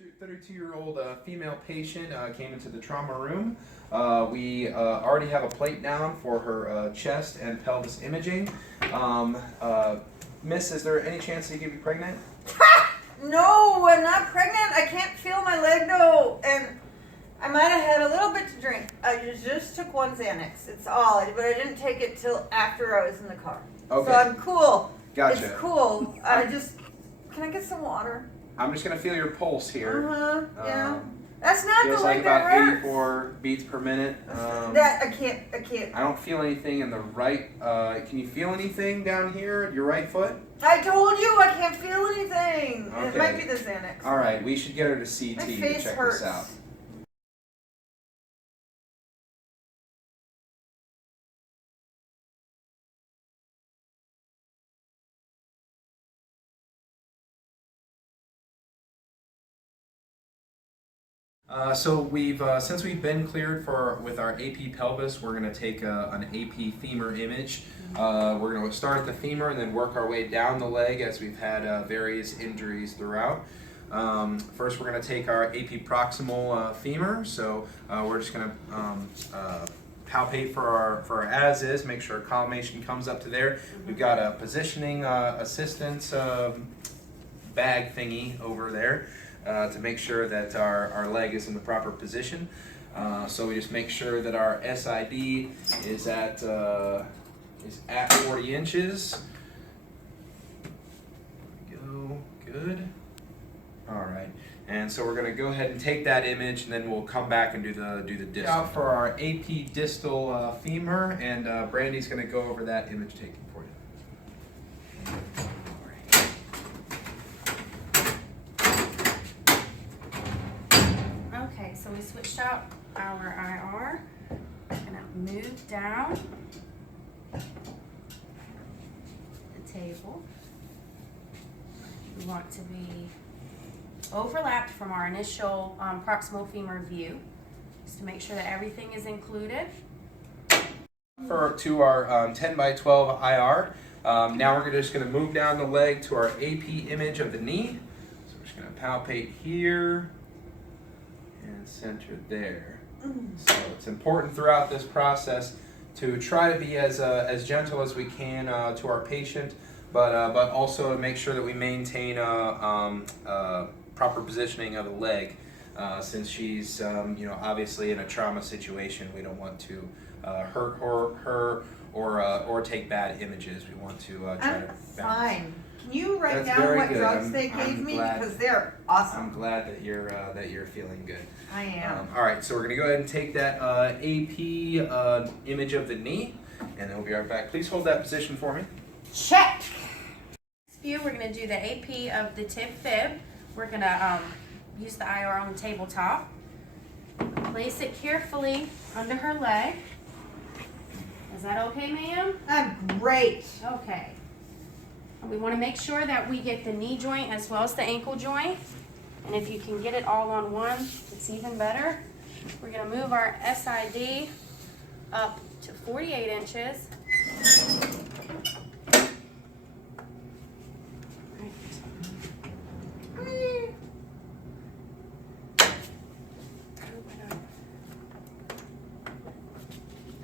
32-year-old female patient came into the trauma room. We already have a plate down for her chest and pelvis imaging. Miss, is there any chance that you could be pregnant? No, I'm not pregnant. I can't feel my leg though, and I might have had a little bit to drink. I just took one Xanax. It's all, but I didn't take it till after I was in the car. Okay. So I'm cool. Gotcha. It's cool. Can I get some water? I'm just gonna feel your pulse here. Yeah. That's not Feels the like leg that about hurts. 84 beats per minute. That I can't. I don't feel anything in the right. Can you feel anything down here? Your right foot? I told you I can't feel anything. Okay. It might be the Xanax. All right, we should get her to CT My to face check hurts. this out. So we've since we've been cleared with our AP pelvis, we're going to take an AP femur image. We're going to start at the femur and then work our way down the leg as we've had various injuries throughout. First, we're going to take our AP proximal femur. So we're just going to palpate for our as is, make sure collimation comes up to there. We've got a positioning assistance bag thingy over there. To make sure that our leg is in the proper position. So we just make sure that our SID is at 40 inches. Go, good. All right, and so we're gonna go ahead and take that image, and then we'll come back and do the distal. Out for our AP distal femur, and Brandy's gonna go over that image taking for you. Okay, so we switched out our IR. We're gonna move down the table. We want to be overlapped from our initial proximal femur view, just to make sure that everything is included. To our 10 by 12 IR. Now we're just going to move down the leg to our AP image of the knee. So we're just going to palpate here and center there. So it's important throughout this process to try to be as gentle as we can to our patient, but also to make sure that we maintain proper positioning of the leg. Since she's obviously in a trauma situation, we don't want to hurt her or take bad images. We want to try to balance. Fine. Can you write That's down very what good. drugs they gave me? Glad. Because they're awesome. I'm glad that you're feeling good. I am. All right, so we're gonna go ahead and take that AP image of the knee, and then we'll be right back. Please hold that position for me. Check. Next view, we're gonna do the AP of the tib fib. We're gonna use the IR on the tabletop. Place it carefully under her leg. Is that okay, ma'am? I'm great. Okay. And we want to make sure that we get the knee joint as well as the ankle joint. And if you can get it all on one, it's even better. We're going to move our SID up to 48 inches.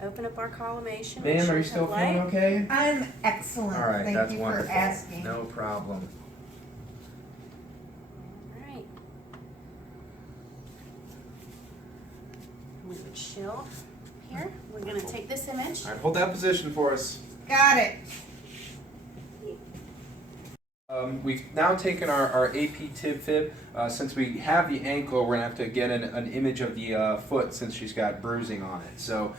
Open up our collimation. Ma'am, are you still feeling okay? I'm excellent. All right, Thank that's you wonderful. for asking. No problem. All right. We would shield here. We're going to take this image. All right, hold that position for us. Got it. We've now taken our AP tib fib. Since we have the ankle, we're gonna have to get an image of the foot since she's got bruising on it. So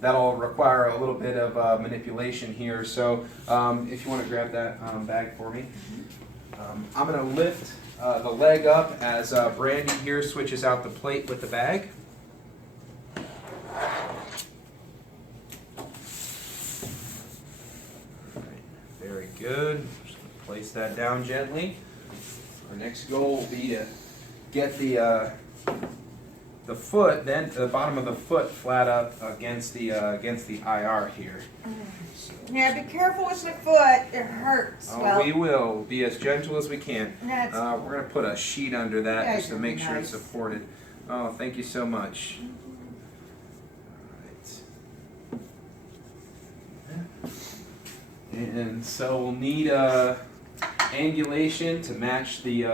that'll require a little bit of manipulation here. So if you want to grab that bag for me. I'm gonna lift the leg up as Brandy here switches out the plate with the bag. Very good. Place that down gently. Our next goal will be to get the the foot, then the bottom of the foot flat up against the IR here. Yeah, be careful with my foot. It hurts. Oh, we will be as gentle as we can. That's We're gonna put a sheet under that Yeah, just to make sure it's nice. supported. Oh, thank you so much. Alright. And so we'll need angulation to match the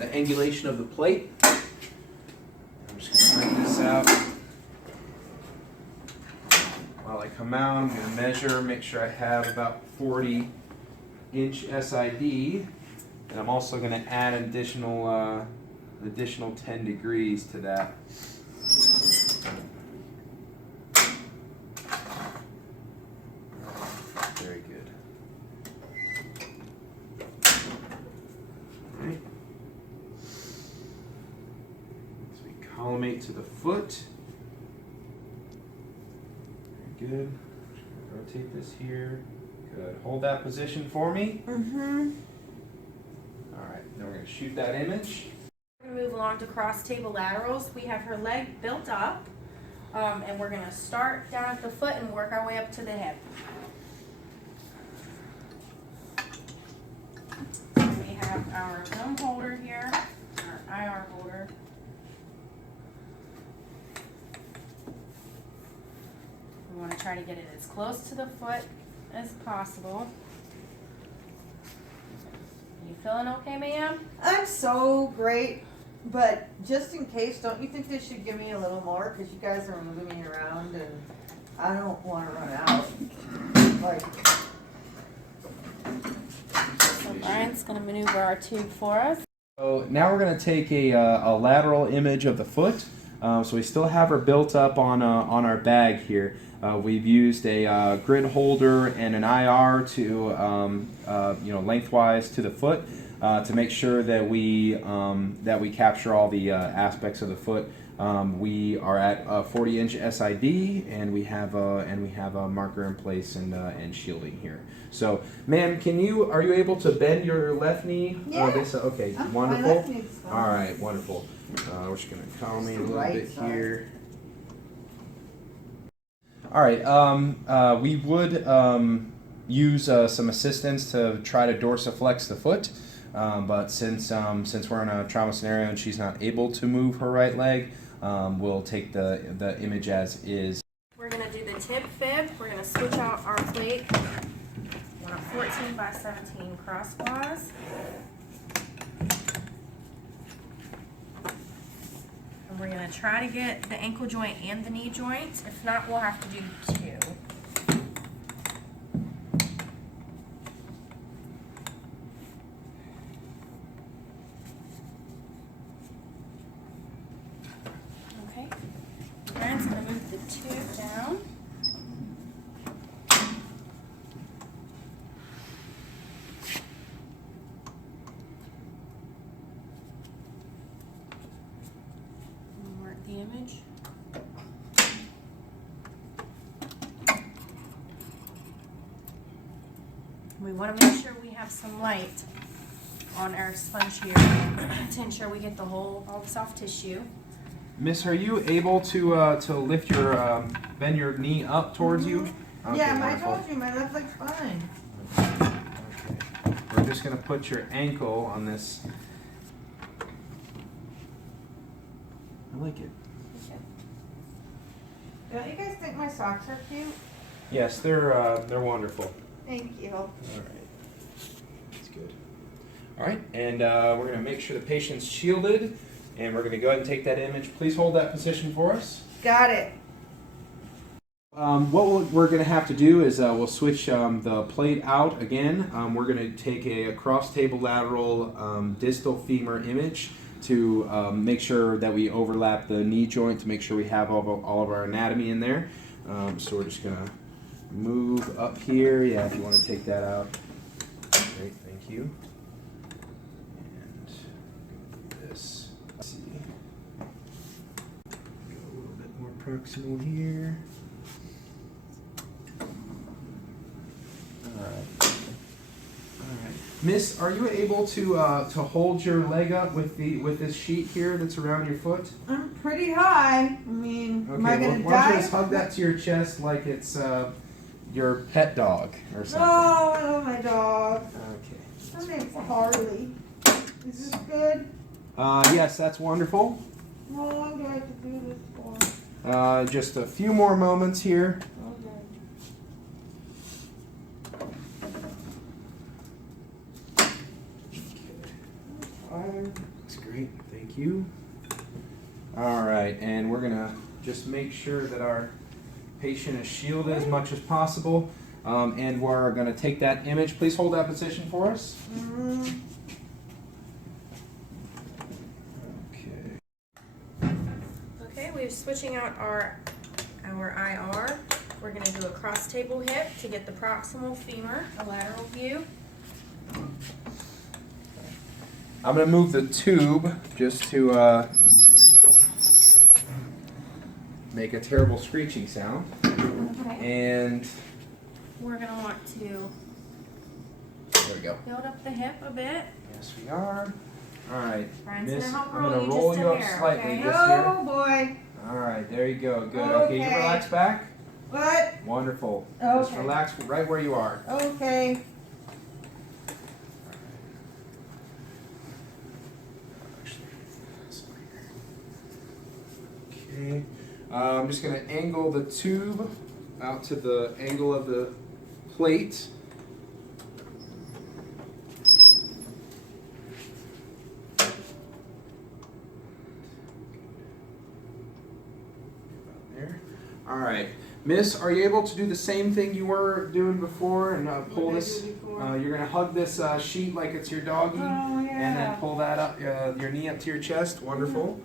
angulation of the plate. I'm just gonna print this out. While I come out, I'm gonna measure, make sure I have about 40-inch SID, and I'm also gonna add an additional 10 degrees to that. Very good. All right. So we collimate to the foot. Very good. Rotate this here. Good. Hold that position for me. Mm-hmm. All right. Then we're going to shoot that image. We're gonna move along to cross table laterals. We have her leg built up, and we're gonna start down at the foot and work our way up to the hip. We have our thumb holder here, our IR holder. We want to try to get it as close to the foot as possible. You feeling okay, ma'am? I'm so great, but just in case, don't you think they should give me a little more? Because you guys are moving me around and I don't want to run out. Like, So Brian's gonna maneuver our tube for us. So now we're going to take a lateral image of the foot. So we still have her built up on our bag here. We've used a grid holder and an IR to lengthwise to the foot to make sure that we capture all the aspects of the foot. We are at a 40-inch SID, and we have a marker in place and shielding here. So, ma'am, are you able to bend your left knee? Yeah. Okay, my wonderful. left knee's fine. All right, wonderful. We're just gonna collimate a little Right bit side. here. All right. We would use some assistance to try to dorsiflex the foot, but since we're in a trauma scenario and she's not able to move her right leg, we'll take the image as is. We're gonna do the tib fib. We're gonna switch out our plate on a 14 by 17 crosswise. And we're gonna try to get the ankle joint and the knee joint. If not, we'll have to do two. Okay. Brian's gonna move the tube down. Mark the image. We want to make sure we have some light on our sponge here to ensure we get all the soft tissue. Miss, are you able to lift bend your knee up towards you? Okay, Yeah, I wonderful. told you, my left leg's fine. Okay. We're just gonna put your ankle on this. I like it. Don't you guys think my socks are cute? Yes, they're wonderful. Thank you. All right, that's good. All right, and we're gonna make sure the patient's shielded, and we're gonna go ahead and take that image. Please hold that position for us. Got it. What we're going to have to do is we'll switch the plate out again. We're going to take a cross table lateral distal femur image to make sure that we overlap the knee joint to make sure we have all of our anatomy in there. So we're just going to move up here. Yeah, if you want to take that out. Great, thank you. And go this. Let's see. Go a little bit more proximal here. Alright. Miss, are you able to hold your leg up with this sheet here that's around your foot? I'm pretty high. I mean, am I Okay, gonna why don't you die? just hug that to your chest like it's your pet dog or something. Oh, I love my dog. Okay. Her name's Harley. Is this good? Yes, that's wonderful. How long do I have to do this for? Just a few more moments here. That's great, thank you. All right, and we're gonna just make sure that our patient is shielded as much as possible. And we're gonna take that image. Please hold that position for us. Okay. Okay, we're switching out our IR. We're gonna do a cross table hip to get the proximal femur, a lateral view. I'm gonna move the tube just to make a terrible screeching sound. Okay. And We're gonna want to there we go. build up the hip a bit. Yes, we are. All right, Brian's Miss, gonna help I'm roll gonna you roll just you a up hair, slightly okay? just Oh here. boy. All right, there you go. Good. Okay, you Okay. relax back. What? Wonderful. Just Okay. relax right where you are. Okay. Okay. I'm just gonna angle the tube out to the angle of the plate. There. All right, Miss, are you able to do the same thing you were doing before and pull What did I this? do before? You're gonna hug this sheet like it's your doggy, Oh, and then yeah. pull that up, your knee up to your chest. Wonderful.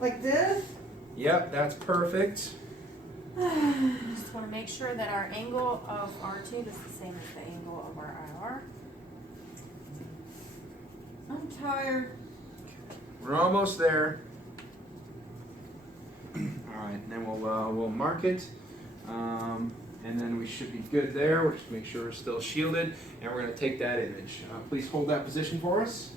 Like this? Yep, that's perfect. Just wanna make sure that our angle of our tube is the same as the angle of our IR. I'm tired. We're almost there. All right, and then we'll mark it, and then we should be good there. We'll just make sure we're still shielded, and we're gonna take that image. Please hold that position for us.